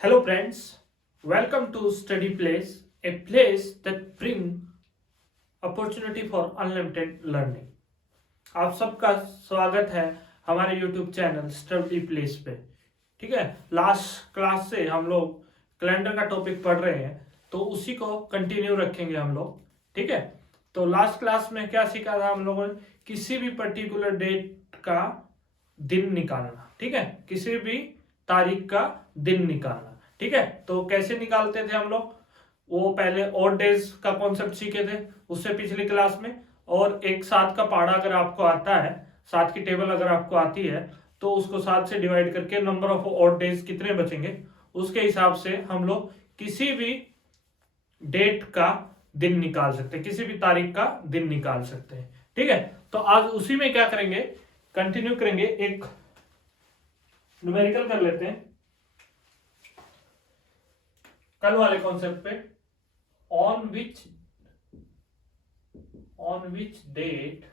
Hello friends, welcome to Study Place, a place that bring opportunity for unlimited learning. आप सबका स्वागत है हमारे YouTube चैनल स्टडी प्लेस पे। ठीक है, लास्ट क्लास से हम लोग कैलेंडर का टॉपिक पढ़ रहे हैं, तो उसी को कंटिन्यू रखेंगे हम लोग। ठीक है, तो लास्ट क्लास में क्या सीखा था हम लोगों ने? किसी भी पर्टिकुलर डेट का दिन निकालना। ठीक है, किसी भी तारीख का दिन निकालना। ठीक है, तो कैसे निकालते थे हम लोग? वो पहले ऑड डेज का कॉन्सेप्ट सीखे थे उससे पिछली क्लास में, और एक सात का पहाड़ा अगर आपको आता है, सात की टेबल अगर आपको आती है, तो उसको सात से डिवाइड करके नंबर ऑफ ऑड डेज कितने बचेंगे उसके हिसाब से हम लोग किसी भी डेट का दिन निकाल सकते हैं, किसी भी तारीख का दिन निकाल सकते हैं। ठीक है, तो आज उसी में क्या करेंगे, कंटिन्यू करेंगे। एक न्यूमेरिकल कर लेते हैं कल वाले कॉन्सेप्ट पे। On which date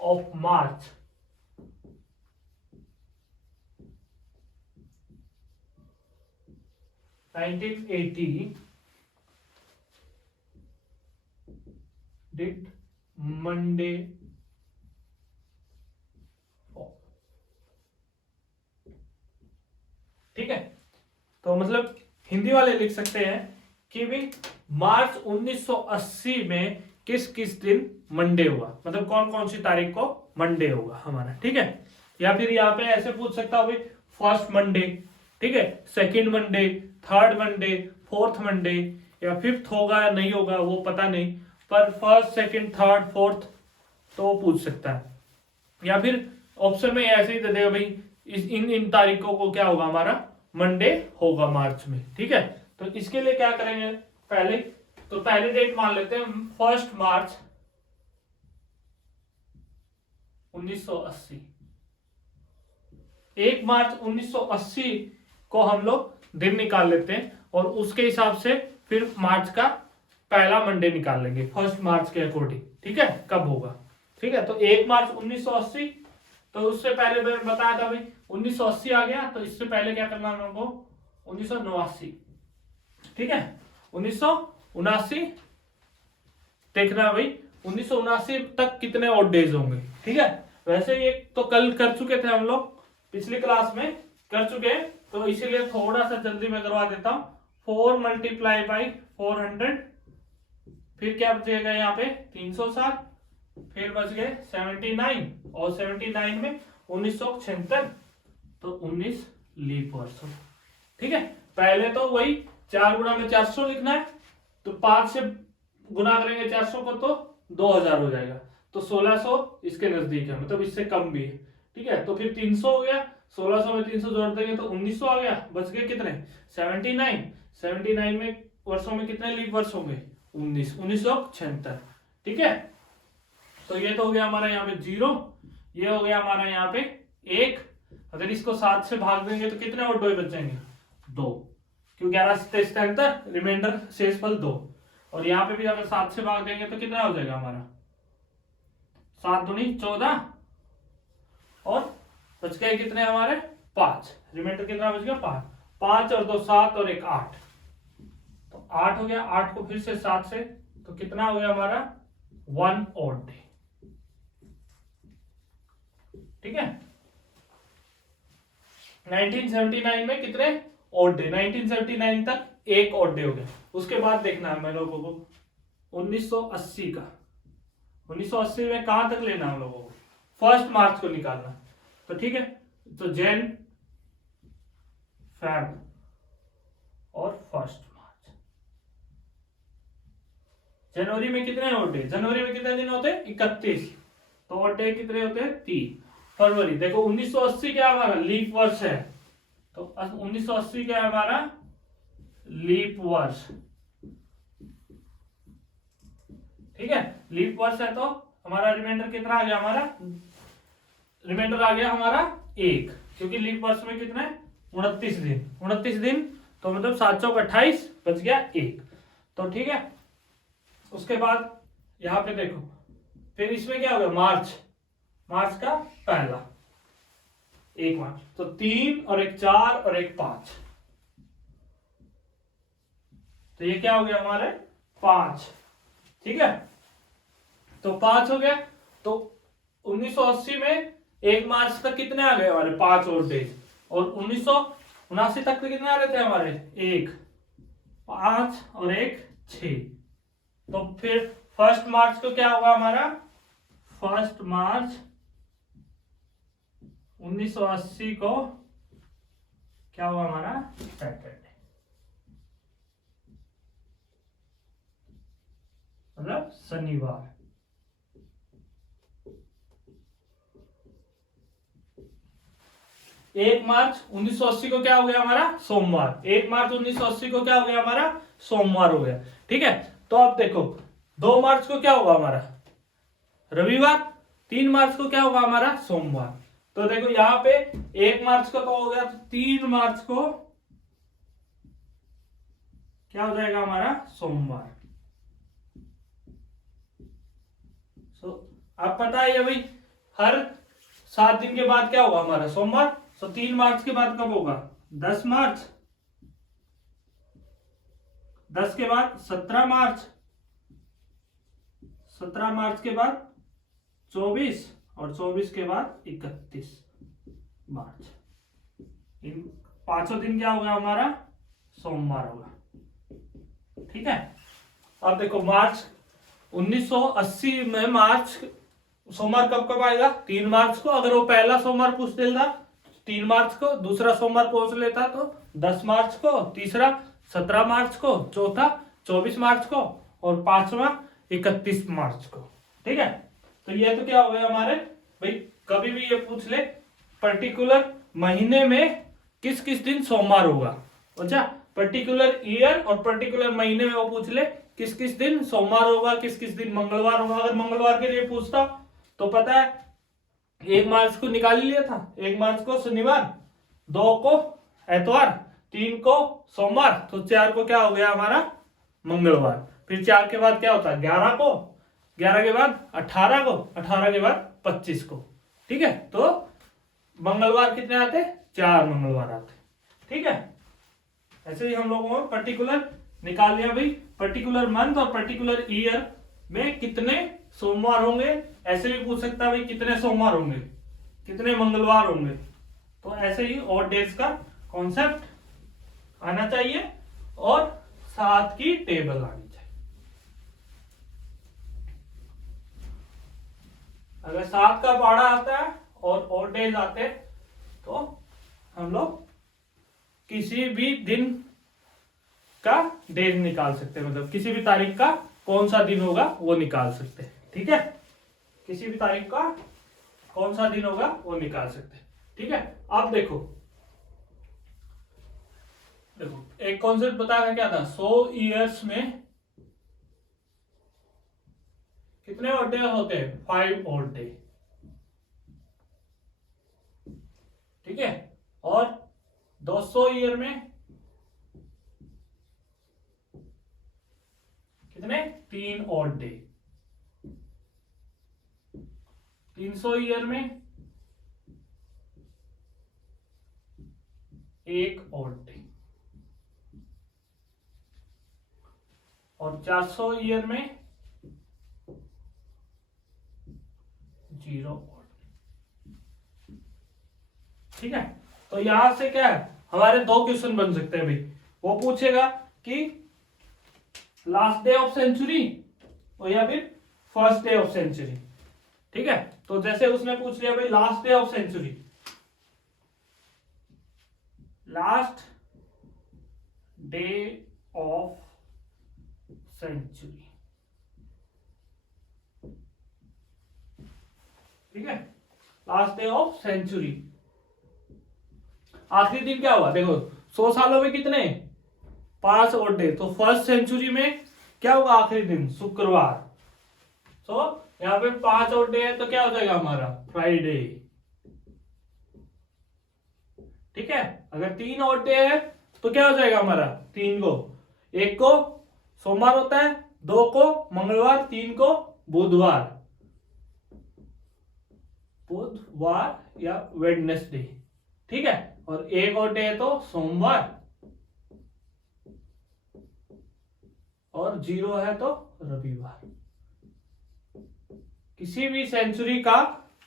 of March nineteen 1980 did Monday fall? ठीक है, तो मतलब हिंदी वाले लिख सकते हैं कि भी मार्च 1980 में किस किस दिन मंडे हुआ, मतलब कौन कौन सी तारीख को मंडे होगा हमारा। ठीक है, या फिर यहाँ पे ऐसे पूछ सकता हूँ, फर्स्ट मंडे, ठीक है, second Monday, third Monday, fourth Monday, या फिफ्थ होगा या नहीं होगा वो पता नहीं, पर फर्स्ट सेकंड थर्ड फोर्थ तो पूछ सकता है। या फिर ऑप्शन में ऐसे ही दे देगा भाई इन इन तारीखों को क्या होगा हमारा मंडे होगा मार्च में। ठीक है, तो इसके लिए क्या करेंगे, पहले डेट मान लेते हैं फर्स्ट मार्च 1980। 1 मार्च 1980 को हम लोग दिन निकाल लेते हैं, और उसके हिसाब से फिर मार्च का पहला मंडे निकाल लेंगे फर्स्ट मार्च के अकॉर्डिंग। ठीक है, कब होगा। ठीक है, तो 1 मार्च 1980, तो उससे पहले मैंने बताया था भाई 1980 आ गया, तो इससे पहले क्या करना है हमको, 1989। ठीक है, 1979 देखना है भाई 1979 तक कितने ऑड डेज होंगे। ठीक है, वैसे ये तो कल कर चुके थे हम लोग, पिछली क्लास में कर चुके हैं, तो इसीलिए थोड़ा सा जल्दी में करवा देता हूं। 4 मल्टीप्लाई बाई 400, फिर क्या बचेगा यहाँ पे 307, फिर बच गए 79, और 79 में 1976, तो 19 लीप वर्ष। ठीक है, पहले तो वही 4 गुणा में 400 लिखना है, तो 5 से गुना करेंगे 400 को तो 2000 हो जाएगा, तो 1600 इसके नजदीक है, मतलब इससे कम भी है। ठीक है, तो फिर 300 हो गया, 1600 में 300 जोड़ देंगे तो 1900 आ गया, बच गए कितने 79। 79 में वर्षों में कितने लीप वर्ष होंगे 1976। ठीक है, तो ये तो हो गया हमारा यहाँ पे 0, ये हो गया हमारा यहाँ पे 1। अगर इसको 7 से भाग देंगे तो कितने और 2 बच जाएंगे 2, क्यों 11 से 77, रिमाइंडर शेषफल 2। और यहाँ पे भी अगर 7 से भाग देंगे तो कितना हो जाएगा हमारा 7 दूनी 14, और बच गए कितने हमारे 5, रिमाइंडर कितना बच गया 5। 5 और 2 7 और 1 8, तो 8 हो गया। 8 को फिर से 7 से, तो कितना हो गया हमारा 1 ऑड डे। ठीक है, 1979 में कितने ऑड डे, 1979 तक 1 ऑड डे हो गया। उसके बाद देखना है मैं लोगों को 1980 का। 1980 में कहां तक लेना है हम लोगों को, फर्स्ट मार्च को निकालना। तो ठीक है, तो जैन फेब और फर्स्ट मार्च। जनवरी में कितने ऑड डे, जनवरी में कितने दिन होते हैं 31, तो ऑड डे कितने होते हैं 3। फरवरी देखो 1980 क्या हमारा लीप वर्ष है, तो 1980 क्या है हमारा लीप वर्ष। ठीक है, लीप वर्ष है, तो हमारा रिमाइंडर कितना आ गया, हमारा रिमाइंडर आ गया हमारा 1, क्योंकि लीप वर्ष में कितना है 29 दिन। 29 दिन तो मतलब 7 चौक 28, बच गया 1। तो ठीक है, उसके बाद यहां पे देखो, फिर इसमें क्या होगा मार्च, मार्च का पहला, 1 मार्च, तो 3 और 1 4 और 1 5, तो ये क्या हो गया हमारे 5। ठीक है, तो 5 हो गया। तो 1980 में 1 मार्च तक कितने आ गए हमारे 5 और डेज, और 1979 तक कितने आ रहे थे हमारे 1 5 और 1 6। तो फिर 1 मार्च को क्या होगा हमारा, 1 मार्च 1980 को क्या हुआ हमारा सैटरडे, मतलब शनिवार। एक मार्च 1980 को क्या हो गया हमारा सोमवार, 1 मार्च 1980 को क्या हो गया हमारा सोमवार हो गया। ठीक है, तो अब देखो 2 मार्च को क्या होगा हमारा रविवार, 3 मार्च को क्या होगा हमारा सोमवार। तो देखो यहां पे 1 मार्च को तो हो गया, तो 3 मार्च को क्या हो जाएगा हमारा सोमवार। आप पता है भाई हर 7 दिन के बाद क्या होगा हमारा सोमवार। तो 3 मार्च के बाद कब होगा 10 मार्च, 10 के बाद 17 मार्च, 17 मार्च के बाद 24, और 24 के बाद 31 मार्च। इन 5 दिन क्या होगा हमारा सोमवार होगा। ठीक है, अब देखो मार्च 1980 में मार्च सोमवार कब कब आएगा 3 मार्च को। अगर वो पहला सोमवार पूछ लेता 3 मार्च को, दूसरा सोमवार पूछ लेता तो 10 मार्च को, तीसरा 17 मार्च को, चौथा 24 मार्च को, और 5वां 31 मार्च को। ठीक है, तो ये तो क्या हो गया हमारे भाई, कभी भी ये पूछ ले पर्टिकुलर महीने में किस किस दिन सोमवार होगा। अच्छा, पर्टिकुलर ईयर और पर्टिकुलर महीने में वो पूछ ले किस किस दिन सोमवार होगा, किस किस दिन मंगलवार होगा। अगर मंगलवार के लिए पूछता तो पता है 1 मार्च को निकाल ही लिया था, 1 मार्च को शनिवार, 2 को एतवार, 3 को सोमवार, तो 4 को क्या हो गया हमारा मंगलवार। फिर 4 के बाद क्या होता है 11 को, 11 के बाद 18 को, 18 के बाद 25 को। ठीक है, तो मंगलवार कितने आते 4 मंगलवार आते। ठीक है, ऐसे ही हम लोगों को पर्टिकुलर निकाल लिया भाई, पर्टिकुलर मंथ और पर्टिकुलर ईयर में कितने सोमवार होंगे। ऐसे भी पूछ सकता है भाई कितने सोमवार होंगे, कितने मंगलवार होंगे। तो ऐसे ही और डेज का कॉन्सेप्ट आना चाहिए और साथ की टेबल आनी चाहिए। अगर 7 का पहाड़ा आता है और डेज आते हैं तो हम लोग किसी भी दिन का डेज निकाल सकते हैं, मतलब किसी भी तारीख का कौन सा दिन होगा वो निकाल सकते हैं। ठीक है, किसी भी तारीख का कौन सा दिन होगा वो निकाल सकते हैं। ठीक है, अब देखो एक कॉन्सेप्ट बताया क्या था, 100 ईयर्स में कितने ऑड डे होते हैं 5 ऑड डे। ठीक है, और 200 ईयर में कितने 3 ऑड डे, 300 ईयर में 1 ऑड डे, और 400 ईयर में 0 ऑड डे। ठीक है, तो यहां से क्या है हमारे 2 क्वेश्चन बन सकते हैं भाई। वो पूछेगा कि लास्ट डे ऑफ सेंचुरी और या फिर फर्स्ट डे ऑफ सेंचुरी। ठीक है, तो जैसे उसने पूछ लिया भाई last day of century, last day of century. ठीक है, लास्ट डे ऑफ सेंचुरी, आखिरी दिन क्या हुआ देखो 100 सालों में कितने 5 और डे, तो फर्स्ट सेंचुरी में क्या होगा आखिरी दिन शुक्रवार। तो यहाँ पे 5 और डे है तो क्या हो जाएगा हमारा फ्राइडे। ठीक है, अगर 3 और डे है तो क्या हो जाएगा हमारा 3 को, 1 को सोमवार होता है, 2 को मंगलवार, 3 को बुधवार या वेडनेसडे। ठीक है, और एक और डे है तो सोमवार, और 0 है तो रविवार। किसी भी सेंचुरी का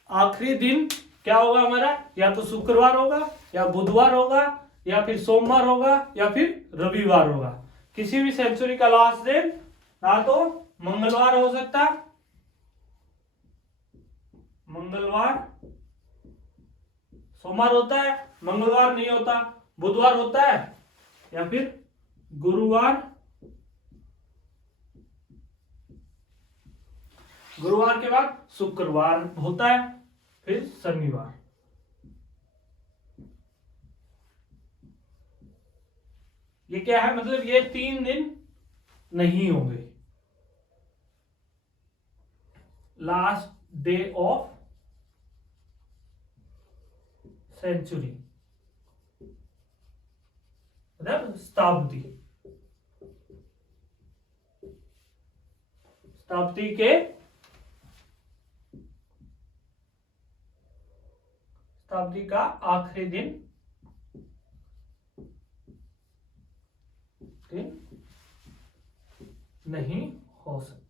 आखिरी दिन क्या होगा हमारा, या तो शुक्रवार होगा, या बुधवार होगा, या फिर सोमवार होगा, या फिर रविवार होगा। किसी भी सेंचुरी का लास्ट दिन ना तो मंगलवार हो सकता, मंगलवार, सोमवार होता है, मंगलवार नहीं होता, बुधवार होता है, या फिर गुरुवार, गुरुवार के बाद शुक्रवार होता है, फिर शनिवार। ये क्या है, मतलब ये 3 दिन नहीं होंगे। लास्ट डे ऑफ सेंचुरी मतलब शताब्दी, शताब्दी के शताब्दी का आखिरी दिन नहीं हो सकता।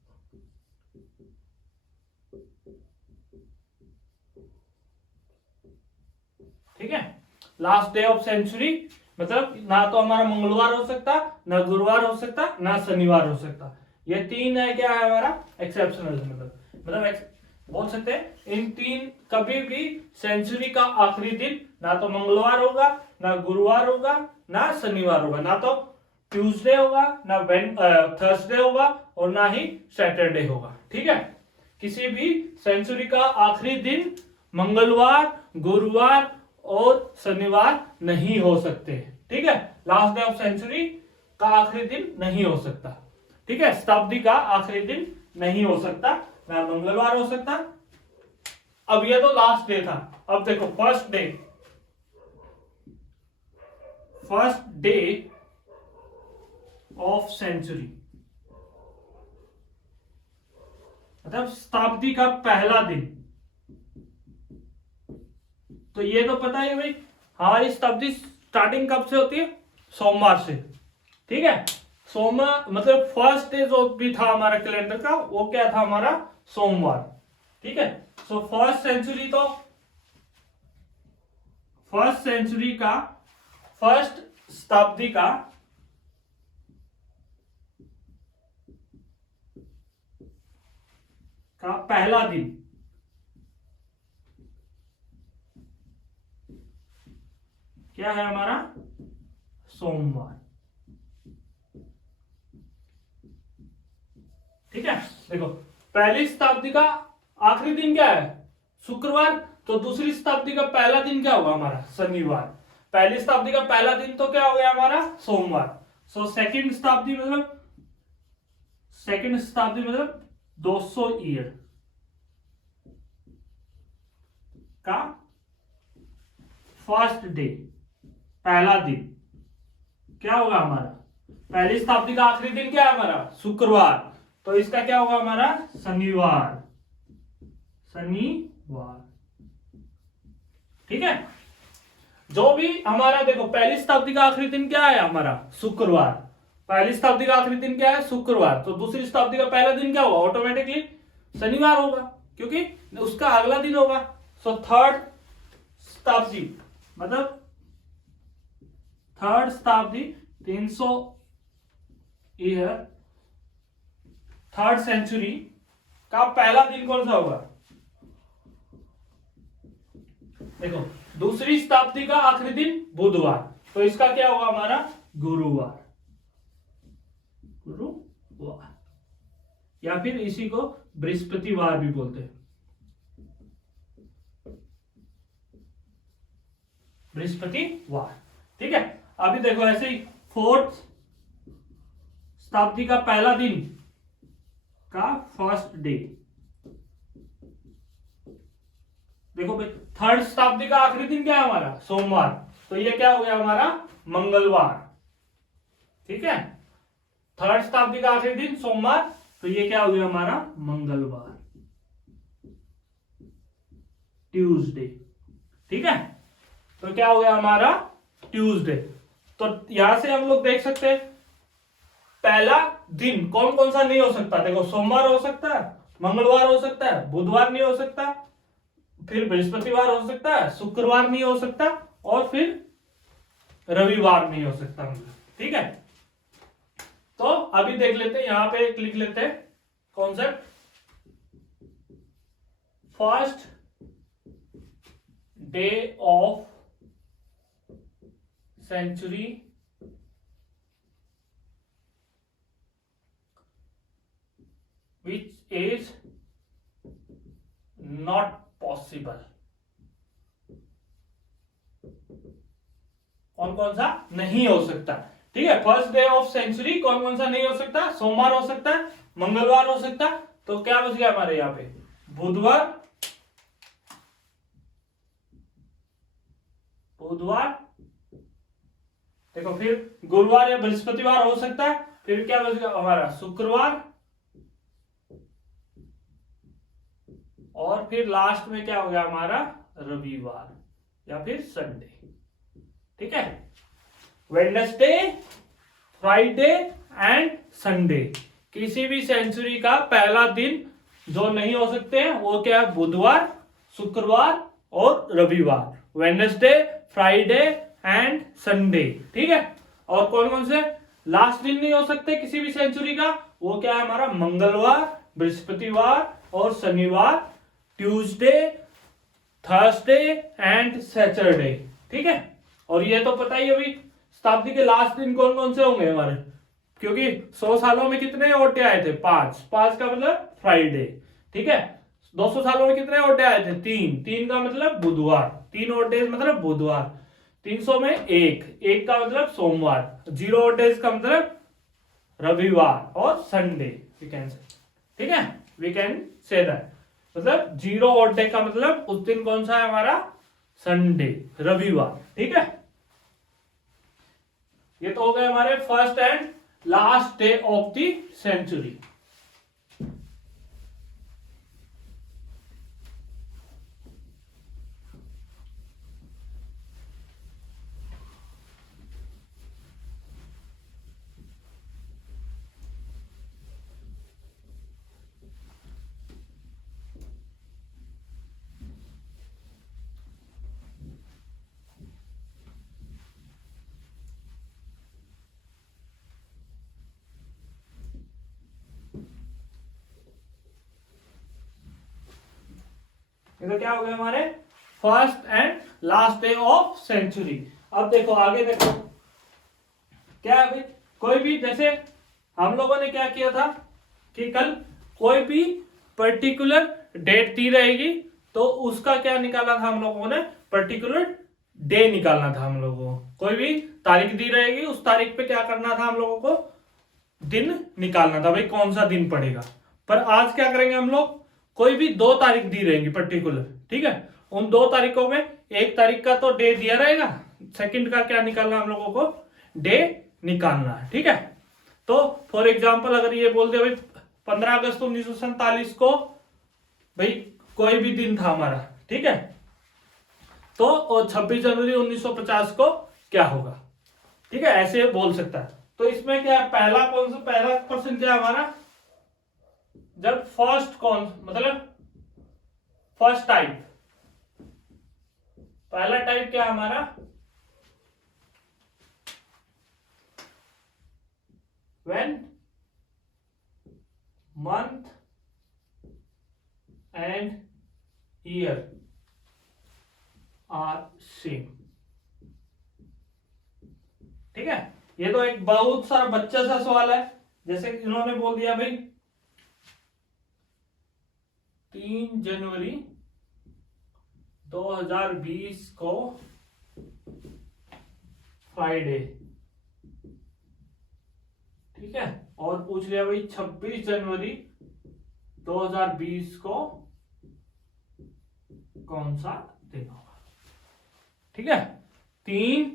ठीक है, लास्ट डे ऑफ सेंचुरी मतलब ना तो हमारा मंगलवार हो सकता, ना गुरुवार हो सकता, ना शनिवार हो सकता। ये 3 है, क्या है हमारा एक्सेप्शनल, मतलब बोल सकते हैं इन 3 कभी भी सेंचुरी का आखिरी दिन ना तो मंगलवार होगा, ना गुरुवार होगा, ना शनिवार होगा, ना तो ट्यूसडे होगा, ना थर्सडे होगा, और ना ही सैटरडे होगा। ठीक है, किसी भी सेंचुरी का आखिरी दिन मंगलवार, गुरुवार और शनिवार नहीं हो सकते। ठीक है, लास्ट डे ऑफ सेंचुरी का आखिरी दिन नहीं हो सकता। ठीक है, शताब्दी का आखिरी दिन नहीं हो सकता, ना मंगलवार हो सकता। अब ये तो लास्ट डे था, अब देखो फर्स्ट डे ऑफ सेंचुरी मतलब शताब्दी का पहला दिन। तो ये तो पता है भाई, हमारी शताब्दी स्टार्टिंग कब से होती है, सोमवार से। ठीक है, सोमवार मतलब फर्स्ट डे जो भी था हमारा कैलेंडर का, वो क्या था हमारा, सोमवार। ठीक है, सो फर्स्ट सेंचुरी का फर्स्ट शताब्दी का पहला दिन क्या है हमारा, सोमवार। ठीक है, देखो पहली शताब्दी का आखिरी दिन क्या है, शुक्रवार, तो दूसरी शताब्दी का पहला दिन क्या होगा हमारा, शनिवार। पहली शताब्दी का पहला दिन तो क्या हो गया हमारा, सोमवार। सो सेकंड शताब्दी मतलब 200 ईयर का फर्स्ट डे, पहला दिन क्या होगा हमारा, पहली शताब्दी का आखिरी दिन क्या है हमारा, शुक्रवार, तो इसका क्या होगा हमारा, शनिवार। ठीक है, जो भी हमारा देखो पहली शताब्दी का आखिरी दिन क्या है हमारा, शुक्रवार। पहली शताब्दी का आखिरी दिन क्या है, शुक्रवार, तो दूसरी शताब्दी का पहला दिन क्या होगा, ऑटोमेटिकली शनिवार होगा, क्योंकि उसका अगला दिन होगा। सो थर्ड शताब्दी मतलब थर्ड शताब्दी 300 ईयर, थर्ड सेंचुरी का पहला दिन कौन सा होगा, देखो दूसरी शताब्दी का आखिरी दिन बुधवार, तो इसका क्या होगा हमारा, गुरुवार। या फिर इसी को बृहस्पतिवार भी बोलते हैं, बृहस्पतिवार। ठीक है, अभी देखो ऐसे ही फोर्थ शताब्दी का पहला दिन का फर्स्ट डे, देखो भाई थर्ड शताब्दी का आखिरी दिन क्या है हमारा, सोमवार, तो ये क्या हो गया हमारा, मंगलवार। ठीक है, थर्ड शताब्दी का आखिरी दिन सोमवार, तो ये क्या हो गया हमारा, मंगलवार, ट्यूसडे। ठीक है, तो क्या हो गया हमारा ट्यूसडे। तो यहां से हम लोग देख सकते हैं पहला दिन कौन कौन सा नहीं हो सकता। देखो सोमवार हो सकता है, मंगलवार हो सकता है, बुधवार नहीं हो सकता, फिर बृहस्पतिवार हो सकता है, शुक्रवार नहीं हो सकता और फिर रविवार नहीं हो सकता। ठीक है, तो अभी देख लेते हैं, यहां पे लिख लेते हैं concept. First day of century which is not possible। कौन कौन सा नहीं हो सकता। ठीक है, फर्स्ट डे ऑफ सेंचुरी कौन कौन सा नहीं हो सकता। सोमवार हो सकता है, मंगलवार हो सकता है, तो क्या बच गया हमारे यहाँ पे बुधवार, देखो फिर गुरुवार या बृहस्पतिवार हो सकता है, फिर क्या बच गया हमारा शुक्रवार, और फिर लास्ट में क्या हो गया हमारा रविवार या फिर संडे। ठीक है, वेडनेसडे, फ्राइडे एंड संडे, किसी भी सेंचुरी का पहला दिन जो नहीं हो सकते हैं वो क्या है बुधवार, शुक्रवार और रविवार। Wednesday, Friday and Sunday. ठीक है, और कौन कौन से लास्ट दिन नहीं हो सकते किसी भी सेंचुरी का, वो क्या है हमारा मंगलवार, बृहस्पतिवार और शनिवार, ट्यूसडे, थर्सडे एंड सैटरडे। ठीक है, और ये तो पता ही अभी शताब्दी के लास्ट दिन कौन कौन से होंगे हमारे, क्योंकि 100 सालों में कितने ओड डे आए थे 5 का मतलब फ्राइडे। ठीक है, 200 सालों में कितने ओड डे आए थे 3 का मतलब बुधवार, 3 ओड डेज मतलब बुधवार, 300 में 1 का मतलब सोमवार, 0 ओड डेज का मतलब रविवार और संडे वी कैन से। ठीक है, वी कैन से दैट, मतलब 0 ओड डे का मतलब उस दिन कौन सा है हमारा संडे, रविवार। ठीक है, ये तो हो गए हमारे first and last day of the century. ये तो क्या हो गया हमारे first and last day of century. अब देखो आगे देखो क्या है, कोई भी जैसे हम लोगों ने क्या किया था कि कल कोई भी पर्टिकुलर डेट दी रहेगी तो उसका क्या निकाला था हम लोगों ने, पर्टिकुलर डे निकालना था हम लोगों को। कोई भी तारीख दी रहेगी उस तारीख पे क्या करना था हम लोगों को, दिन निकालना था, भाई कौन सा दिन पड़ेगा। पर आज क्या करेंगे हम लोग, कोई भी 2 तारीख दी रहेंगी पर्टिकुलर। ठीक है, उन 2 तारीखों में एक तारीख का तो डे दिया रहेगा, सेकंड का क्या निकालना हम लोगों को, डे निकालना है। ठीक है, तो फॉर एग्जांपल अगर ये बोल दे भाई 15 अगस्त 1947 को भाई कोई भी दिन था हमारा, ठीक है, तो और 26 जनवरी 1950 को क्या होगा। ठीक है, ऐसे बोल सकता है। तो इसमें क्या है, पहला क्वेश्चन क्या है हमारा, जब फर्स्ट कौन मतलब फर्स्ट टाइप, पहला टाइप क्या है हमारा, when month and year are same. ठीक है, ये तो एक बहुत सारा बच्चा सा सवाल है। जैसे इन्होंने बोल दिया भाई 3 जनवरी 2020 को फ्राइडे। ठीक है, और पूछ लिया भाई 26 जनवरी 2020 को कौन सा दिन होगा। ठीक है, 3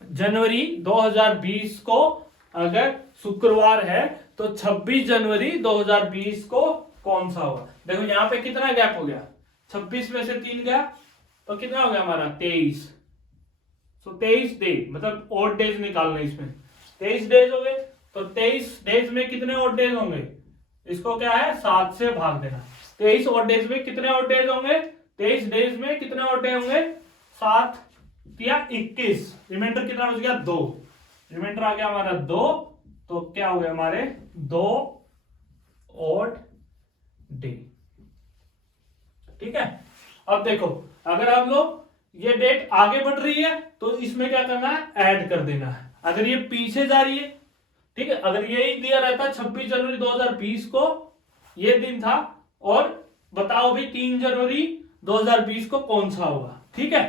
जनवरी 2020 को अगर शुक्रवार है तो 26 जनवरी 2020 को कौन सा होगा। देखो यहां पे कितना गैप हो गया, 26 में से 3 गया तो कितना हो गया हमारा 23। सो 23 डे मतलब ऑड डेज निकालने इसमें 23 डेज हो गए। तो 23 डेज में कितने ऑड डेज होंगे, इसको क्या है 7 से भाग देना। 23 ऑड डेज में कितने ऑड डेज होंगे, 23 डेज में कितने ऑड डे होंगे, 7 या 21, रिमाइंडर कितना बच गया 2, रिमाइंडर आ गया हमारा 2। तो क्या हो गया हमारे 2 ऑड डे। ठीक है, अब देखो अगर हम लोग ये डेट आगे बढ़ रही है तो इसमें क्या करना है, ऐड कर देना है। अगर ये पीछे जा रही है, ठीक है, अगर यही दिया रहता 26 जनवरी 2020 को ये दिन था, और बताओ भी 3 जनवरी 2020 को कौन सा होगा। ठीक है,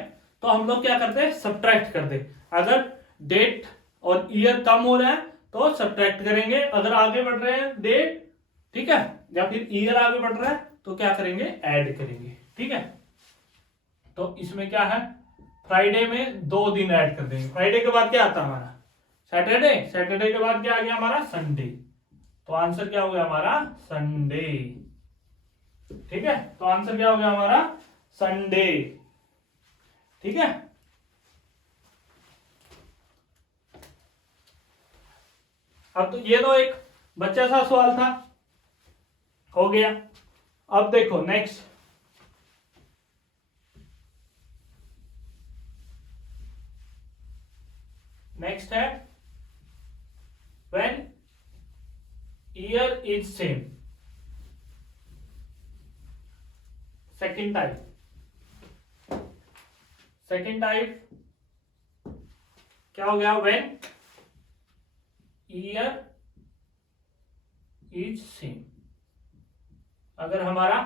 तो हम लोग क्या करते हैं, सब्ट्रैक्ट करते। अगर डेट और ईयर कम हो रहा है तो सब्ट्रैक्ट करेंगे, अगर आगे बढ़ रहे हैं डेट, ठीक है, या फिर ईयर आगे बढ़ रहा है तो क्या करेंगे, ऐड करेंगे। ठीक है, तो इसमें क्या है, फ्राइडे में 2 दिन ऐड कर देंगे। फ्राइडे के बाद क्या आता है हमारा, सैटरडे, सैटरडे के बाद क्या आ गया हमारा, संडे। तो आंसर क्या हो गया हमारा, संडे। ठीक है, तो आंसर क्या हो गया हमारा, संडे। ठीक है, अब तो ये तो एक बच्चा सा सवाल था, हो गया। अब देखो नेक्स्ट, नेक्स्ट है when year is same. Second type, second type क्या हो गया, व्हेन ईयर इज सेम। अगर हमारा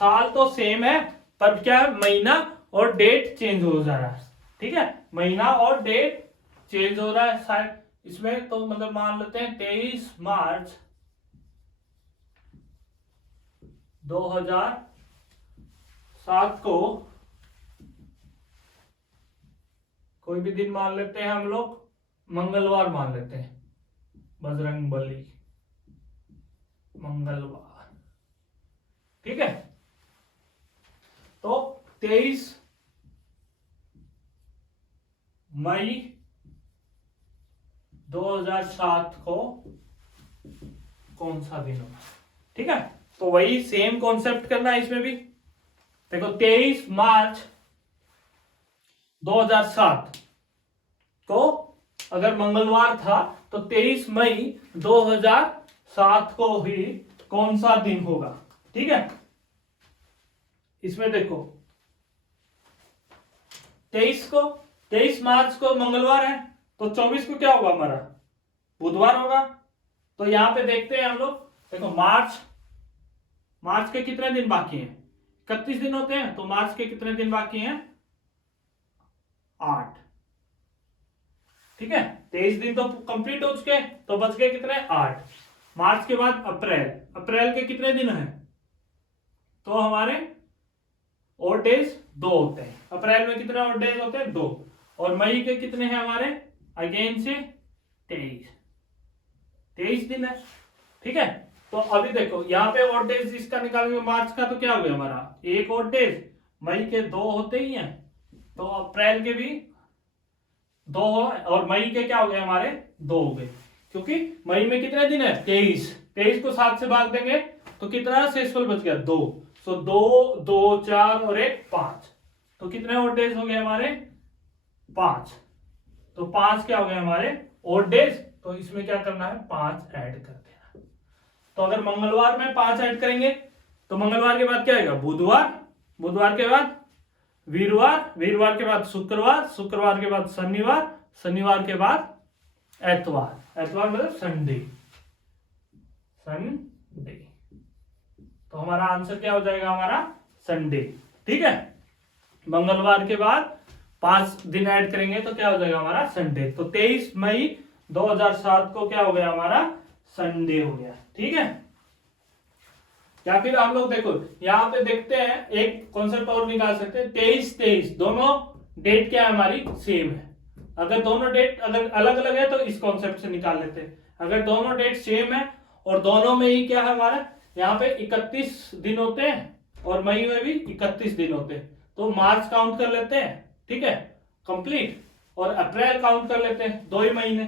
साल तो सेम है पर क्या महीना और डेट चेंज हो जा रहा है। ठीक है, महीना और डेट चेंज हो रहा है शायद इसमें, तो मतलब मान लेते हैं 23 मार्च 2007 को कोई भी दिन मान लेते हैं हम लोग, मंगलवार मान लेते हैं, बजरंगबली मंगलवार। ठीक है, तो 23 मई 2007 को कौन सा दिन होगा। ठीक है, तो वही सेम कॉन्सेप्ट करना है इसमें भी। देखो 23 मार्च 2007 को अगर मंगलवार था तो 23 मई 2007 को ही कौन सा दिन होगा। ठीक है, इसमें देखो 23 मार्च को मंगलवार है तो 24 को क्या होगा हमारा, बुधवार होगा। तो यहां पे देखते हैं हम लोग, देखो मार्च के कितने दिन बाकी हैं, 31 दिन होते हैं, तो मार्च के कितने दिन बाकी हैं, 8। ठीक है, 23 दिन तो कंप्लीट हो चुके हैं, तो बच गए कितने, 8। मार्च के बाद अप्रैल, अप्रैल के कितने दिन हैं, तो हमारे ऑड डेज 2 होते हैं। अप्रैल में कितने ऑड डेज होते हैं, 2। और मई के कितने हैं हमारे, अगेन से 23 दिन है। ठीक है, तो अभी देखो यहाँ पे ऑड डेज इसका निकालेंगे मार्च का, तो क्या हो गया हमारा, 1 ऑड डेज, मई के 2 होते ही हैं, तो अप्रैल के भी 2 हो, और मई के क्या हो गए हमारे, 2 हो गए, क्योंकि मई में कितने दिन है, 23 को 7 से भाग देंगे तो कितना शेषफल बच गया, 2। तो 2, 2, 4 और 1, 5, तो कितने ऑड डेज हो गए हमारे, 5। तो 5 क्या हो गए हमारे ऑड डेज, तो इसमें क्या करना है, 5 ऐड कर देना। तो अगर मंगलवार में 5 ऐड करेंगे तो मंगलवार के बाद क्या आएगा, बुधवार, बुधवार के बाद वीरवार, वीरवार के बाद शुक्रवार, शुक्रवार के बाद शनिवार, शनिवार के बाद एतवार, एतवार मतलब संडे, संडे। तो हमारा आंसर क्या हो जाएगा, हमारा संडे। ठीक है, मंगलवार के बाद 5 दिन ऐड करेंगे तो क्या हो जाएगा हमारा, संडे। तो 23 मई 2007 को क्या हो गया हमारा, संडे हो गया। ठीक है, या फिर हम लोग देखो यहाँ पे देखते हैं, एक कॉन्सेप्ट और निकाल सकते हैं, 23 दोनों डेट क्या है हमारी, सेम है। अगर दोनों डेट अगर अलग अलग है तो इस कॉन्सेप्ट से निकाल लेते हैं। अगर दोनों डेट सेम है और दोनों में ही क्या है हमारा, यहाँ पे 31 दिन होते हैं और मई में भी 31 दिन होते हैं, तो मार्च काउंट कर लेते हैं। ठीक है, कंप्लीट, और अप्रैल काउंट कर लेते हैं, 2 ही महीने,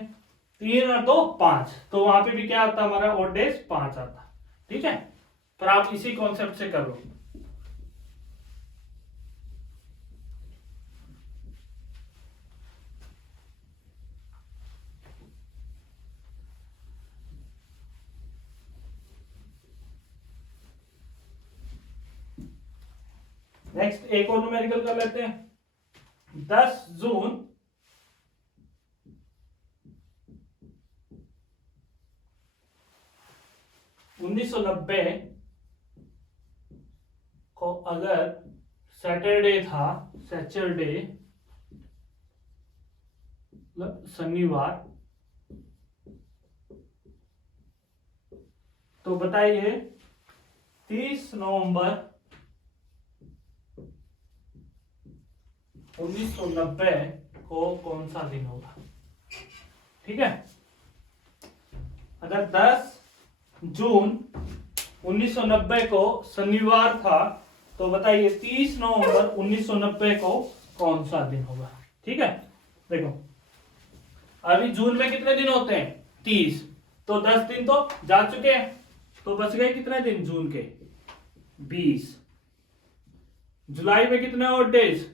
3 और 2 5, तो वहां पे भी क्या आता है हमारा ऑड डेज 5 आता है। ठीक है, पर आप इसी कॉन्सेप्ट से कर लो। नेक्स्ट एक और न्यूमेरिकल कर लेते हैं। 10 जून 1990 को अगर सैटरडे था, सैटरडे शनिवार, तो बताइए 30 नवंबर 1990 को कौन सा दिन होगा। ठीक है, अगर 10 जून 1990 को शनिवार था तो बताइए 30 नवंबर 1990 को कौन सा दिन होगा। ठीक है, देखो अभी जून में कितने दिन होते हैं 30, तो 10 दिन तो जा चुके हैं, तो बच गए कितने दिन जून के 20। जुलाई में कितने और डेज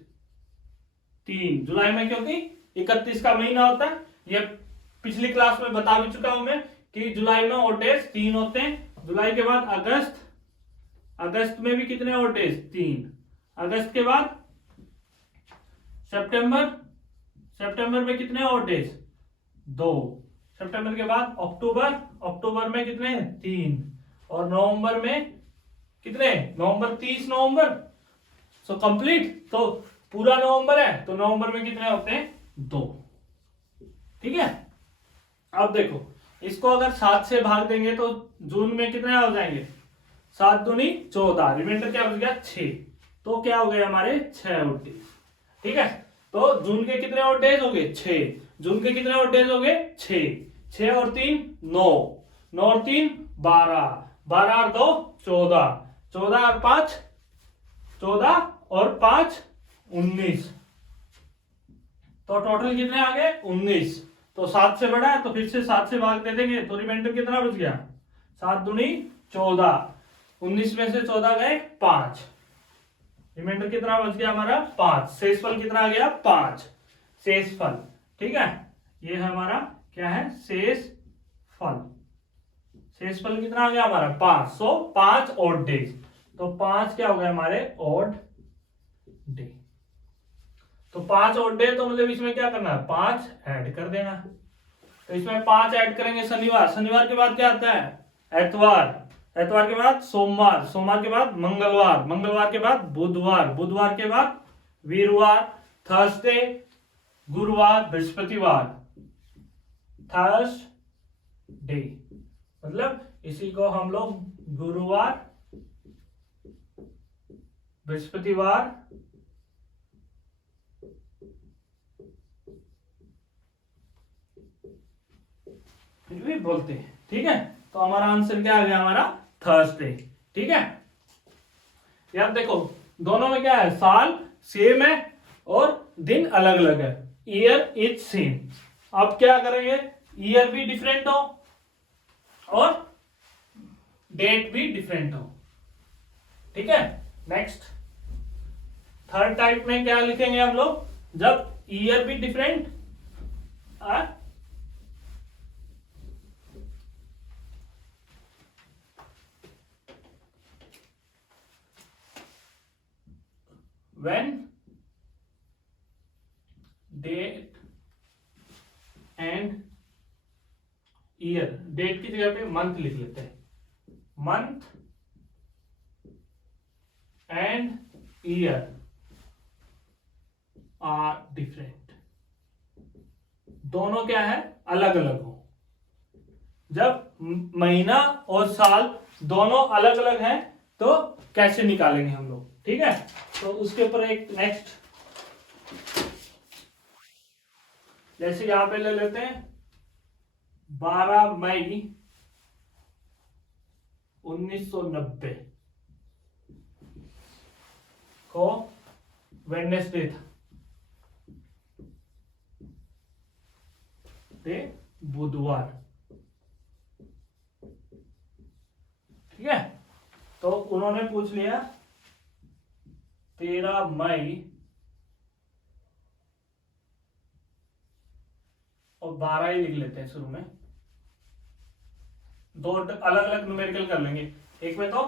3, जुलाई में क्योंकि 31 का महीना होता है, ये पिछली क्लास में बता भी चुका हूं मैं कि जुलाई में और डेज 3 होते हैं। जुलाई के बाद अगस्त, अगस्त में भी कितने और डेज 3, अगस्त के बाद सितंबर, सितंबर में कितने और डेज 2, सितंबर के बाद अक्टूबर, अक्टूबर में कितने 3, और नवंबर में कितने, नवंबर 30 नवंबर, सो कंप्लीट, तो पूरा नवंबर है, तो नवंबर में कितने होते हैं 2। ठीक है, अब देखो इसको अगर 7 से भाग देंगे तो जून में कितने हो जाएंगे, 7 दूनी 14, रिमाइंडर क्या बच गया 6, तो क्या हो गए हमारे 6 और डेज। ठीक है, तो जून के कितने और डेज हो गए 6, जून के कितने और डेज हो गए 6, 6 और 3 9, 9 और 3 12, 12 और 2 14, 14 और 5 14 और 5 19, तो टोटल कितने आ गए 19। तो 7 से बड़ा है तो फिर से 7 से भाग दे देंगे, तो रिमाइंडर कितना बच गया 7 दूनी 14, 19 में से 14 गए 5, रिमाइंडर कितना बच गया हमारा 5, शेषफल कितना आ गया 5, शेषफल। ठीक है, ये है हमारा क्या है शेषफल, शेषफल कितना आ गया हमारा 5, सो 5 ऑड डेज, तो 5 क्या हो गया हमारे ऑड डे, तो 5 ऑड डे, तो मतलब इसमें क्या करना है 5 ऐड कर देना, तो इसमें 5 ऐड करेंगे शनिवार, शनिवार के बाद क्या आता है एतवार, एतवार के बाद सोमवार, सोमवार के बाद मंगलवार, मंगलवार के बाद बुधवार, बुधवार के बाद वीरवार, थर्सडे, गुरुवार, बृहस्पतिवार, थर्सडे, मतलब इसी को हम लोग गुरुवार, बृहस्पतिवार, फिर भी बोलते हैं। ठीक है, तो हमारा आंसर क्या आ गया हमारा थर्सडे। ठीक है, यार देखो दोनों में क्या है साल सेम है और दिन अलग अलग है, ईयर इज सेम। अब क्या करेंगे ईयर भी डिफरेंट हो और डेट भी डिफरेंट हो। ठीक है, नेक्स्ट थर्ड टाइप में क्या लिखेंगे हम लोग, जब ईयर भी डिफरेंट और when date and year, date की जगह पे मंथ लिख लेते हैं, month and year are different, दोनों क्या है अलग अलग हो। जब महीना और साल दोनों अलग अलग हैं तो कैसे निकालेंगे हम लोग। ठीक है, तो उसके ऊपर एक नेक्स्ट, जैसे यहां पे ले लेते हैं 12 मई 1990 को वेडनेसडे था, थर्सडे बुधवार, ठीक है। तो उन्होंने पूछ लिया 13 मई और 12 ही लिख लेते हैं शुरू में, दो अलग अलग न्यूमेरिकल कर लेंगे। एक में तो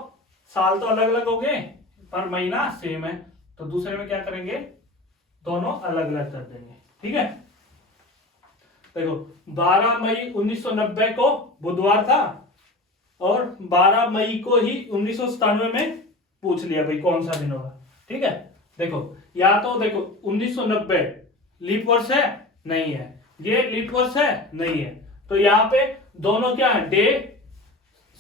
साल तो अलग अलग हो गए पर महीना सेम है, तो दूसरे में क्या करेंगे, दोनों अलग अलग कर देंगे, ठीक है। देखो 12 मई 1990 को बुधवार था और 12 मई को ही 1997 में पूछ लिया भाई कौन सा दिन होगा, ठीक है। देखो या तो देखो 1990 लीप वर्ष है, नहीं है, ये लीप वर्ष है, नहीं है, तो यहाँ पे दोनों क्या है, डे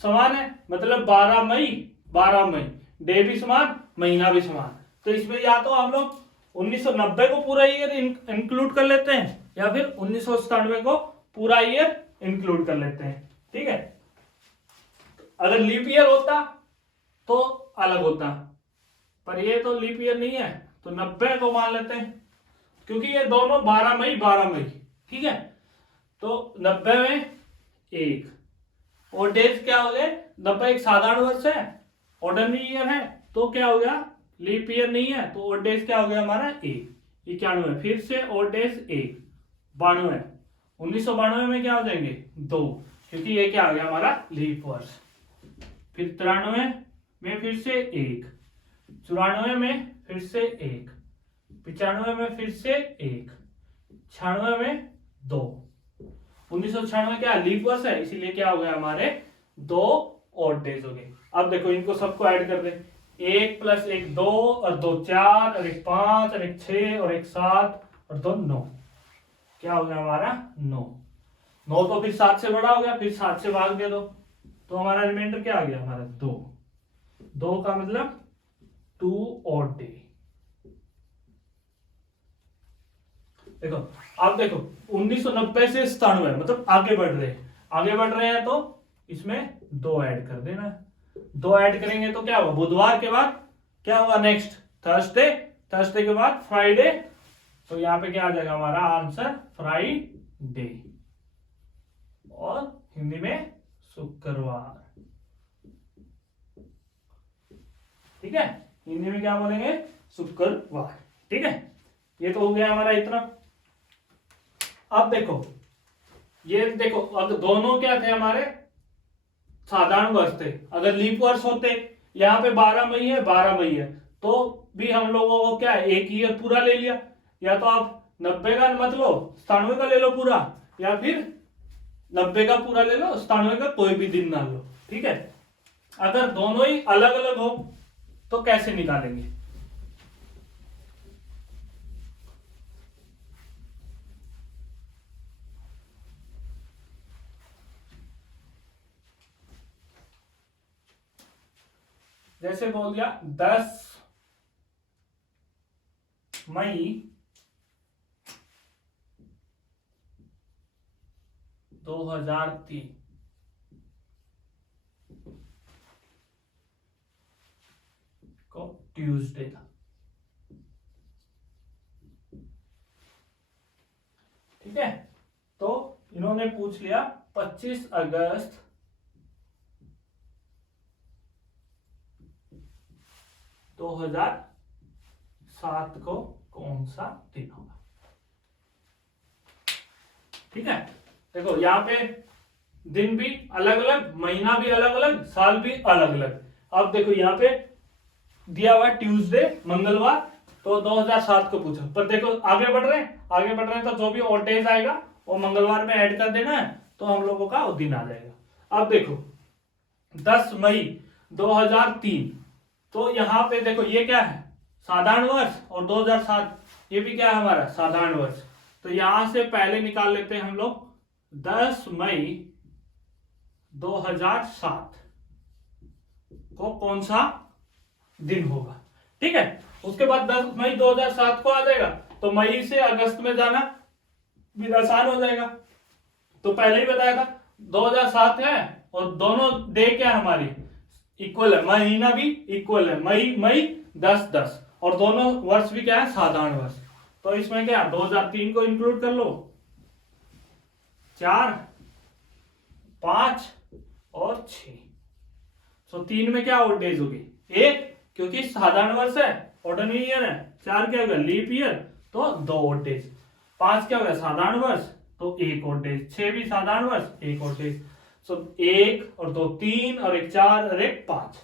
समान है, मतलब 12 मई 12 मई, डे भी समान महीना भी समान। तो इसमें या तो हम लोग 1990 को पूरा ईयर इंक्लूड कर लेते हैं या फिर 1997 को पूरा ईयर इंक्लूड कर लेते हैं, ठीक है। अगर लीप ईयर होता तो अलग होता, पर ये तो लीप ईयर नहीं है तो 90 को मान लेते हैं, क्योंकि ये दोनों 12 मई 12 मई, ठीक है। तो 90 में एक और डेज क्या हो गए, 90 एक साधारण वर्ष है, ऑर्डिनरी ईयर है, तो क्या हो गया, लीप ईयर नहीं है, तो और डेज क्या हो गया हमारा एक, 91 फिर से और डेज एक, 92, 1992 में क्या हो जाएंगे दो, क्योंकि ये क्या हो गया हमारा लीप वर्ष। फिर 93 में फिर से एक, 94 में फिर से एक, 95 में फिर से एक, 96 में दो, 1996 क्या लीप वर्ष है, इसीलिए क्या हो गया हमारे दो और डेज हो गए। अब देखो इनको सबको ऐड कर दे, एक प्लस एक दो और दो चार और एक 5 और एक 6 और एक 7 और दो 9, क्या हो गया हमारा 9। 9 तो फिर 7 से बड़ा हो गया, फिर 7 से भाग दे दो, तो हमारा रिमाइंडर क्या आ गया हमारा 2। 2 का मतलब 2 और डे। देखो अब देखो 1990 से 97 मतलब आगे बढ़ रहे हैं तो इसमें 2 ऐड कर देना, 2 ऐड करेंगे तो क्या होगा, बुधवार के बाद क्या होगा नेक्स्ट थर्सडे, थर्सडे के बाद फ्राइडे, तो यहाँ पे क्या आ जाएगा हमारा आंसर फ्राइडे, और हिंदी में शुक्रवार, ठीक है। हिंदी में क्या बोलेंगे, शुक्रवार, ठीक है। ये तो हो गया हमारा इतना। अब देखो ये देखो, अब दोनों क्या थे हमारे साधारण वर्ष थे, अगर लीप वर्ष होते, यहाँ पे 12 मई है 12 मई है, तो भी हम लोगों को क्या एक ईयर पूरा ले लिया, या तो आप 90 का मत लो 97 का ले लो पूरा, या फिर 90 का पूरा ले लो 97 का कोई भी दिन ना लो, ठीक है। अगर दोनों ही अलग अलग हो तो कैसे निकालेंगे, जैसे बोल दिया 10 मई 2003 को ट्यूसडे था, ठीक है। तो इन्होंने पूछ लिया 25 अगस्त 2007 को कौन सा दिन होगा, ठीक है। देखो यहाँ पे दिन भी अलग अलग, महीना भी अलग अलग, साल भी अलग अलग। अब देखो यहाँ पे दिया हुआ ट्यूसडे मंगलवार, तो 2007 को पूछा, पर देखो आगे बढ़ रहे हैं तो जो भी और डेज आएगा वो मंगलवार में ऐड कर देना है, तो हम लोगों का वो दिन आ जाएगा। अब देखो 10 मई 2003, तो यहाँ पे देखो ये क्या है साधारण वर्ष, और 2007 ये भी क्या है हमारा साधारण वर्ष, तो यहां से पहले निकाल लेते हैं हम लोग 10 मई 2007 को कौन सा दिन होगा, ठीक है। उसके बाद 10 मई 2007 को आ जाएगा, तो मई से अगस्त में जाना भी आसान हो जाएगा, तो पहले ही बताया था 2007 है और दोनों डे क्या है हमारी इक्वल है, महीना भी इक्वल है, मई मई 10-10, और दोनों वर्ष भी क्या है साधारण वर्ष, तो इसमें क्या 2003 को इंक्लूड कर लो, 4, 5 और 6। तो 3 में क्या ऑड डेज होगी? 1, क्योंकि साधारण वर्ष है, ऑर्डिनरी ईयर है। 4 क्या होगा? लीप ईयर, तो 2 ऑड डेज। 5 क्या होगा? साधारण वर्ष, तो 1 ऑड डेज। 6 भी साधारण वर्ष, 1 ऑड डेज। सो 1 और 2 3 और 1 4 और 1 5।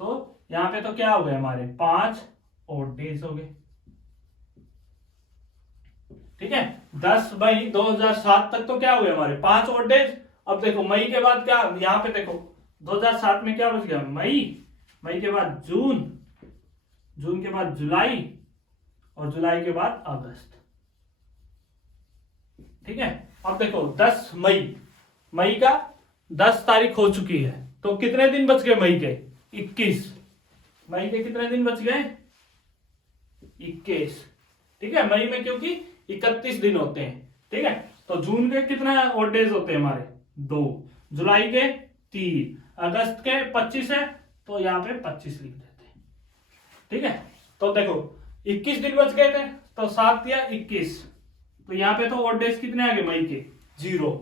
तो यहाँ पे तो क्या हो गए हमारे? 5 ऑड डेज हो गए। ठीक है, 10 मई 2007 तक तो क्या हो गए हमारे? 5 ऑड डेज। अब देखो मई के बाद क्या, यहाँ पे देखो 2007 में क्या बच गया? मई के बाद जून, जून के बाद जुलाई, और जुलाई के बाद अगस्त। ठीक है, अब देखो 10 मई का 10 तारीख हो चुकी है, तो कितने दिन बच गए मई के? 21। मई के कितने दिन बच गए? 21। ठीक है, मई में क्योंकि 31 दिन होते हैं। ठीक है, तो जून के कितने ऑड डेज होते हैं हमारे? 2। जुलाई के 3। अगस्त के 25 है, तो यहाँ पे 25 लिख देते हैं। ठीक है, तो देखो 21 दिन बच गए थे, तो 7 या 21, तो यहाँ पे तो ऑड डेज कितने आ गए मई के? 0,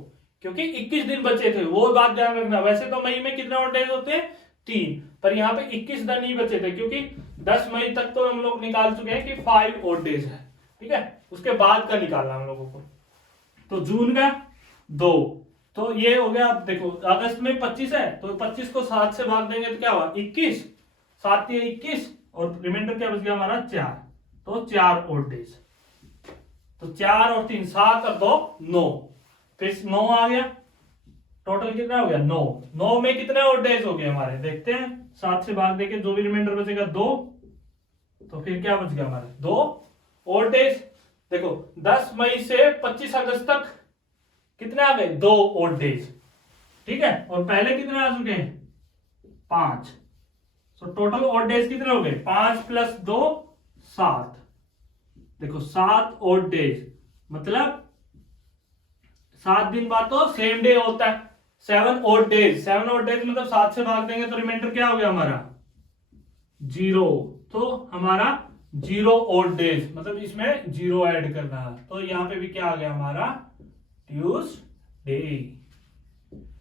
क्योंकि 21 दिन बचे थे। वो बात ध्यान रखना, वैसे तो मई में कितने ऑड डेज होते हैं? 3, पर यहाँ पे 21 दिन ही बचे थे, क्योंकि 10 मई तक तो हम लोग निकाल चुके हैं कि 5 ऑड डेज है। ठीक है, उसके बाद का निकालना हम लोगों को। तो जून का 2, तो ये हो गया। अब देखो अगस्त में 25 है, तो 25 को 7 से भाग देंगे तो क्या हुआ? 21। 7 या 21, और रिमाइंडर क्या बच गया हमारा? 4, तो 4 ऑड डेज। तो 4 और 3 7 और 2 9, फिर 9 आ गया। टोटल कितना हो गया? 9। 9 में कितने ऑड डेज हो गए हमारे? देखते हैं। 7 से भाग देके जो भी रिमाइंडर बचेगा 2, तो फिर क्या बच गया हमारे? 2 ऑड डेज। देखो 10 मई से 25 अगस्त तक कितने आ गए? 2 ऑड डेज। ठीक है, और पहले कितने आ चुके हैं? 5। तो टोटल ऑड डेज कितने हो गए? 5 + 2 7। देखो 7 ऑड डेज, मतलब 7 दिन बाद तो सेम डे होता है। 7 ऑड डेज, 7 ऑड डेज मतलब 7 से भाग देंगे तो रिमाइंडर क्या हो गया हमारा? 0। तो हमारा 0 ऑड डेज, मतलब इसमें 0 ऐड करना है। तो यहां पे भी क्या आ गया हमारा? ट्यूसडे।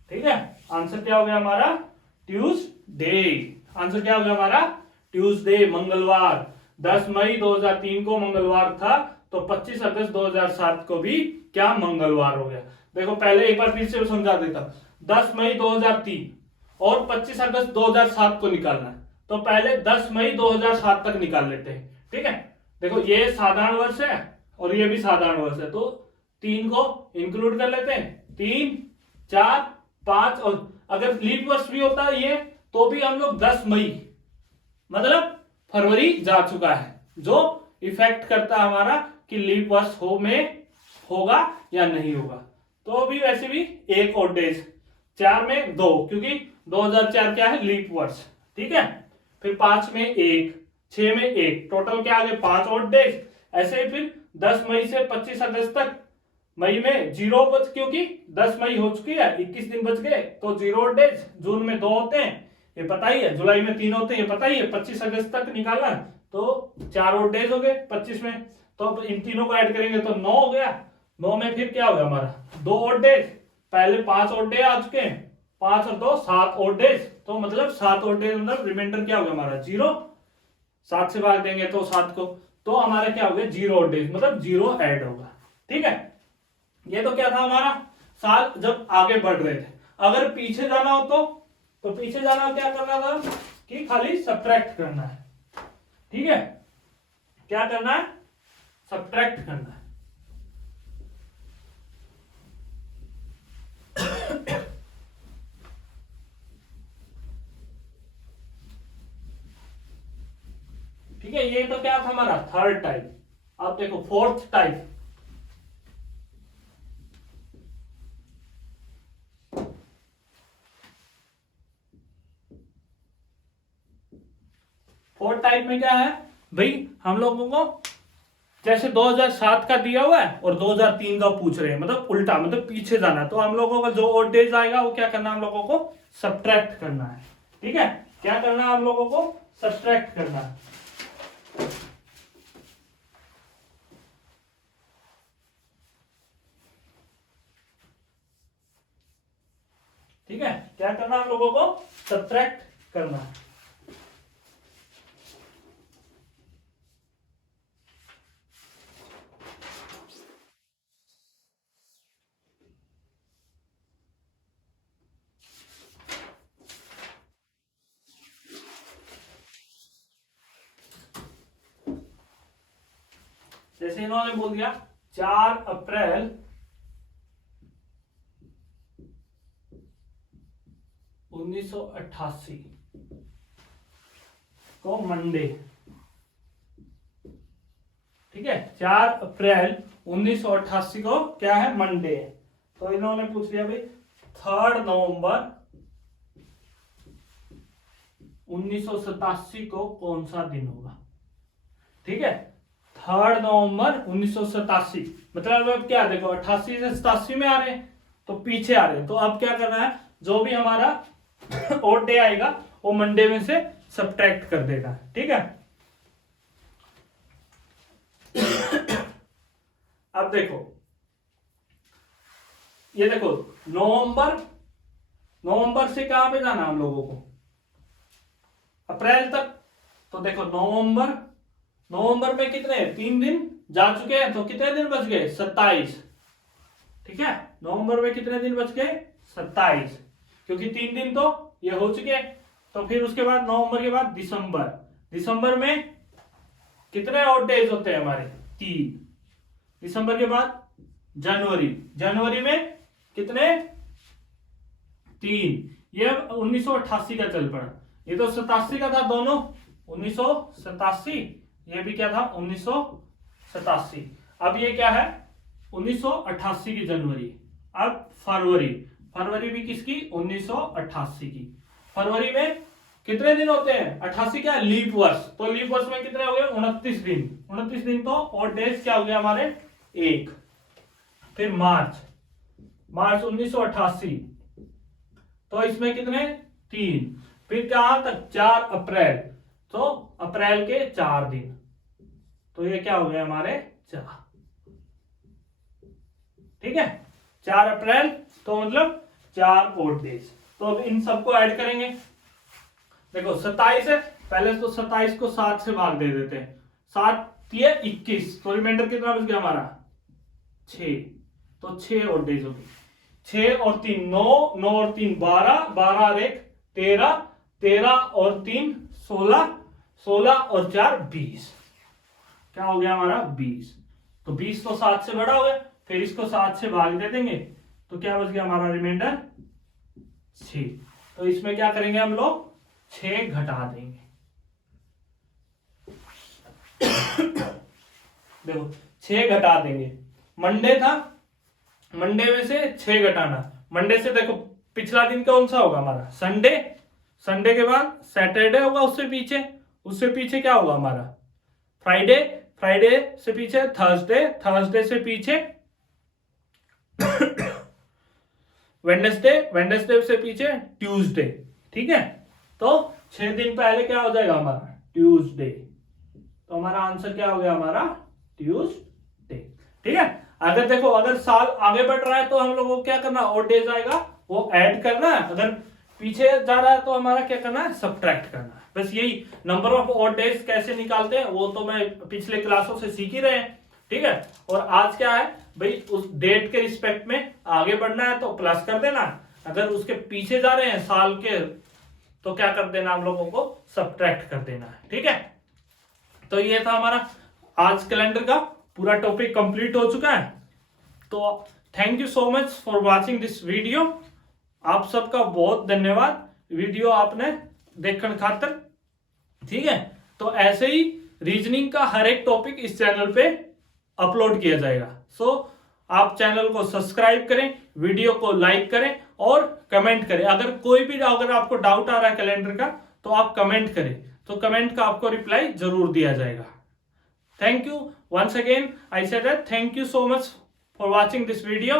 ठीक है, आंसर क्या हो गया हमारा? ट्यूसडे। आंसर क्या हो गया हमारा? ट्यूसडे, मंगलवार। 10 मई 2003 को मंगलवार था, तो 25 अगस्त 2007 को भी क्या मंगलवार हो गया। देखो पहले एक बार फिर से समझा देता। 10 मई 2003 और 25 अगस्त 2007 को निकालना है, तो पहले 10 मई 2007 तक निकाल लेते हैं। ठीक है, देखो ये साधारण वर्ष है और ये भी साधारण वर्ष है, तो 3 को इंक्लूड कर लेते हैं। 3 4 5, और अगर लीप वर्ष भी होता है ये, तो भी हम लोग 10 मई, मतलब फरवरी जा चुका है, जो इफेक्ट करता है हमारा कि लीप वर्ष होगा या नहीं होगा। तो भी वैसे भी 1 ऑड डेज। 4 में 2, क्योंकि 2004 क्या है? लीप वर्ष। ठीक है, फिर 5 में 1, 6 में 1, टोटल क्या आ गए? 5 ऑड डेज। ऐसे ही फिर 10 मई से 25 अगस्त तक, मई में 0 बच, क्योंकि 10 मई हो चुकी है, 21 दिन बच गए, तो 0 ऑड डेज। जून में 2 होते हैं, ये पता ही है। जुलाई में 3 होते हैं, ये पता ही है। 25 अगस्त तक निकालना, तो 4 ऑड डेज हो गए 25 में। तो इन तीनों को ऐड करेंगे तो 9 हो गया। 9 में फिर क्या हो गया हमारा? 2 ऑड डेज। पहले 5 ऑड डे आ चुके हैं, 5 और 2 7 ऑड डेज। तो मतलब 7 ऑड डेज, मतलब रिमाइंडर क्या हो गया हमारा? 0। 7 से भाग देंगे तो 7 को, तो हमारा क्या हो गया? 0 ऑड डेज, मतलब 0 ऐड होगा। ठीक है, ये तो क्या था हमारा? साल जब आगे बढ़ रहे थे। अगर पीछे जाना हो तो पीछे जाना क्या करना था कि खाली सब्ट्रैक्ट करना है। ठीक है, क्या करना है? सब्ट्रैक्ट करना है। ठीक है, ये तो क्या था हमारा? Third type. अब देखो फोर्थ टाइप। फोर्थ टाइप में क्या है भाई? हम लोगों को जैसे 2007 का दिया हुआ है और 2003 का पूछ रहे हैं, मतलब उल्टा, मतलब पीछे जाना। तो हम लोगों का जो ऑड डेज आएगा वो क्या करना है? हम लोगों को सब्ट्रैक्ट करना है। ठीक है, क्या करना है? हम लोगों को सब्ट्रैक्ट करना है। ठीक है, क्या करना हम लोगों को, सब्ट्रैक्ट करना है। जैसे इन्होंने बोल दिया 4 अप्रैल 1988 को मंडे, ठीक है, 4 अप्रैल 1988 को क्या है, मंडे। तो इन्होंने पूछ लिया भाई 3 नवंबर 1987 को कौन सा दिन होगा, ठीक है। 3 नवंबर 1987 मतलब अब क्या, देखो 88 से 87 में आ रहे हैं तो पीछे आ रहे हैं, तो अब क्या करना है, जो भी हमारा ओड डे आएगा वो मंडे में से सब्ट्रैक्ट कर देगा, ठीक है। अब देखो, ये देखो नवंबर से कहां पे जाना हम लोगों को, अप्रैल तक। तो देखो नवंबर में कितने, 3 दिन जा चुके हैं, तो कितने दिन बच गए, 27, ठीक है। नवंबर में कितने दिन बच गए, 27, क्योंकि 3 दिन तो ये हो चुके हैं। तो फिर उसके बाद नवंबर के बाद दिसंबर में कितने ऑड डेज होते हैं हमारे, 3। दिसंबर के बाद जनवरी में कितने, 3। ये 1988 का चल पड़ा, ये तो 87 का था दोनों, 1987, ये भी क्या था 1987। अब ये क्या है 1988 की जनवरी। अब फरवरी भी किसकी, 1988 की। फरवरी में कितने दिन होते हैं, 88 क्या लीप वर्ष, तो लीप वर्ष में कितने हो गए, 29 दिन। 29 दिन तो और डेज क्या हो गया हमारे, 1। फिर मार्च 1988, तो इसमें कितने, 3। फिर कहां तक, 4 अप्रैल, तो अप्रैल के 4 दिन, तो ये क्या हो गया हमारे 4, ठीक है। 4 अप्रैल तो मतलब 4 ओड डेज। तो अब इन सबको ऐड करेंगे। देखो 27 है, पहले तो 27 को 7 से भाग दे देते हैं, 7 ये 21, तो रिमाइंडर कितना बच गया हमारा, 6। तो 6 ओड डेज होगी, 6 और 3 9 और 3 12 और 1 13 और 3 16 और 4 20, क्या हो गया हमारा 20। तो 20 तो 7 से बड़ा हो गया, फिर इसको 7 से भाग दे देंगे, तो क्या बच गया हमारा रिमाइंडर 6। तो इसमें क्या करेंगे हम लोग, 6 घटा देंगे। देखो 6 घटा देंगे, मंडे था, मंडे में से 6 घटाना, मंडे से देखो पिछला दिन कौन सा होगा हमारा, संडे के बाद सैटरडे होगा, उससे पीछे क्या होगा हमारा, फ्राइडे से पीछे थर्सडे से पीछे वेडनेसडे से पीछे ट्यूसडे, ठीक है। तो 6 दिन पहले क्या हो जाएगा हमारा, ट्यूसडे। तो हमारा आंसर क्या हो गया हमारा, ट्यूसडे, ठीक है। अगर देखो अगर साल आगे बढ़ रहा है तो हम लोगों को क्या करना, ऑड डेज आएगा वो ऐड करना है, अगर पीछे जा रहा है तो हमारा क्या करना है, सब्ट्रैक्ट करना है। बस यही, नंबर ऑफ ऑड डेज कैसे निकालते हैं वो तो मैं पिछले क्लासों से सीख ही रहे हैं, ठीक है। और आज क्या है भाई, उस डेट के रिस्पेक्ट में आगे बढ़ना है तो प्लस कर देना, अगर उसके पीछे जा रहे हैं साल के तो क्या कर देना, हम लोगों को सब्ट्रैक्ट कर देना है, ठीक है। तो ये था हमारा आज कैलेंडर का पूरा टॉपिक कंप्लीट हो चुका है। तो thank you so much for watching this video. आप सबका बहुत धन्यवाद वीडियो आपने देखने खातिर, ठीक है। तो ऐसे ही रीजनिंग का हर एक टॉपिक इस चैनल पे अपलोड किया जाएगा। सो आप चैनल को सब्सक्राइब करें, वीडियो को लाइक करें और कमेंट करें। अगर आपको डाउट आ रहा है कैलेंडर का तो आप कमेंट करें, तो कमेंट का आपको रिप्लाई जरूर दिया जाएगा। Thank you once again, I said that thank you so much for watching this video.